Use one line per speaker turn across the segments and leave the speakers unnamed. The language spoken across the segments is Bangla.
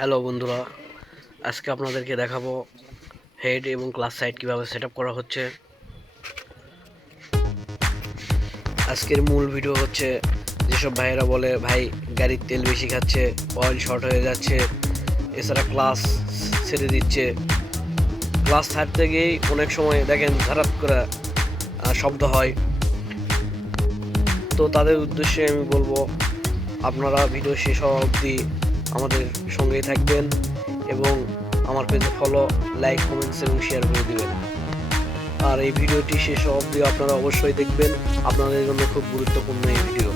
হ্যালো বন্ধুরা, আজকে আপনাদেরকে দেখাবো হেড এবং ক্লাস সাইড কীভাবে সেট করা হচ্ছে। আজকের মূল ভিডিও হচ্ছে যেসব ভাইয়েরা বলে, ভাই, গাড়ির তেল বেশি খাচ্ছে অয়েল শর্ট হয়ে যাচ্ছে, এছাড়া ক্লাস ছেড়ে দিচ্ছে। ক্লাস ছাড়তে গিয়েই অনেক সময় দেখেন ধারাত করে শব্দ হয়। তো তাদের উদ্দেশ্যে আমি বলব, আপনারা ভিডিও শেষ হওয়া অবধি আমাদের সঙ্গেই থাকবেন এবং আমার পেজে ফলো লাইক কমেন্টস এবং শেয়ার করে দেবেন। আর এই ভিডিওটি শেষ অবধি আপনারা অবশ্যই দেখবেন। আপনাদের জন্য খুব গুরুত্বপূর্ণ এই ভিডিও।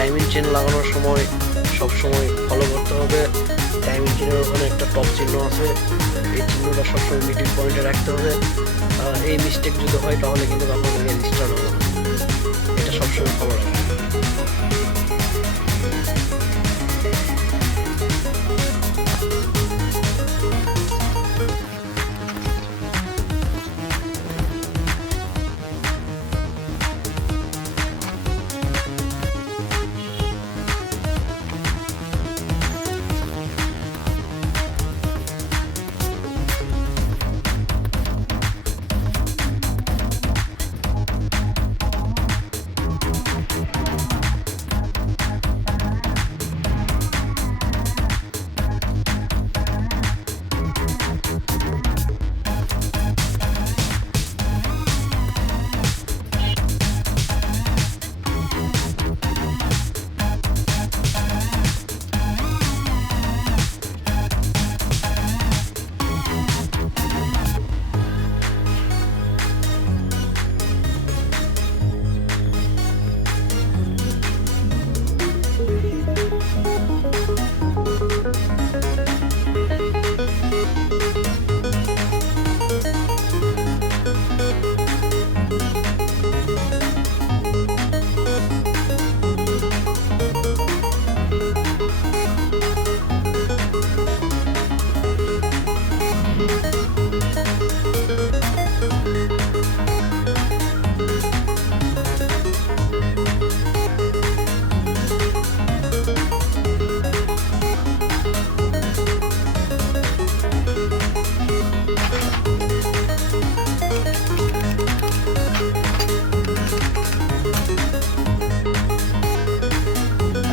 টাইমিং চেন লাগানোর সময় সব সময় ফলো করতে হবে। টাইমিং চেনের ওখানে একটা টপ চিহ্ন আছে। এই চিহ্নটা সবসময় মিডিল পয়েন্টে রাখতে হবে। এই মিস্টেক যদি হয় তাহলে কিন্তু আপনাদের রেজিস্টার হবে। এটা সবসময় ফলো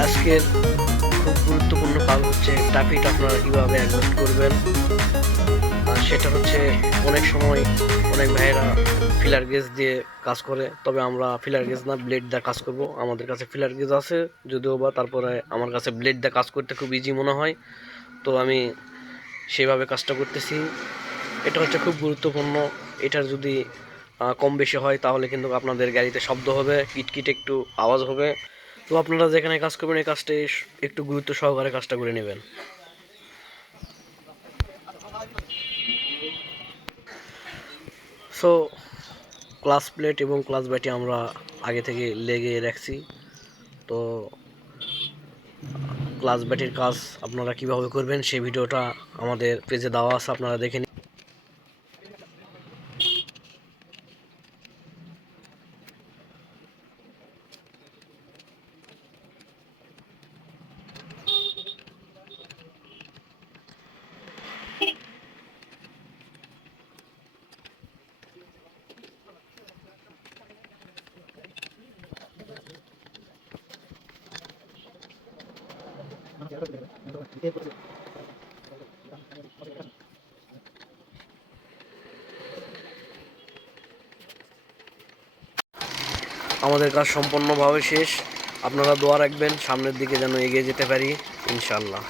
আজকের খুব গুরুত্বপূর্ণ কাজ হচ্ছে ট্রাফিক আপনারা কীভাবে অ্যাডজাস্ট করবেন। আর সেটা হচ্ছে অনেক সময় অনেক ভাইয়েরা ফিলার গেজ দিয়ে কাজ করে, তবে আমরা ফিলার গেজ না ব্লেড দিয়ে কাজ করব। আমাদের কাছে ফিলার গেজ আছে, যদিও বা তারপরে আমার কাছে ব্লেড দিয়ে কাজ করতে খুব ইজি মনে হয়। তো আমি সেভাবে কাজটা করতেছি। এটা হচ্ছে খুব গুরুত্বপূর্ণ। এটার যদি কম বেশি হয় তাহলে কিন্তু আপনাদের গাড়িতে শব্দ হবে, কিটকিট একটু আওয়াজ হবে। তো আপনারা যেখানে কাজ করবেন, এই কাজটা একটু গুরুত্ব সহকারে কাজটা করে নেবেন। সো ক্লাস প্লেট এবং ক্লাস ব্যাটি আমরা আগে থেকে লেগে রাখছি। তো ক্লাস ব্যাটির কাজ আপনারা কীভাবে করবেন, সেই ভিডিওটা আমাদের পেজে দেওয়া আছে, আপনারা দেখে আমাদের কাজ সম্পূর্ণভাবে শেষ। আপনারা দোয়া রাখবেন সামনের দিকে যেন এগিয়ে যেতে পারি ইনশাল্লাহ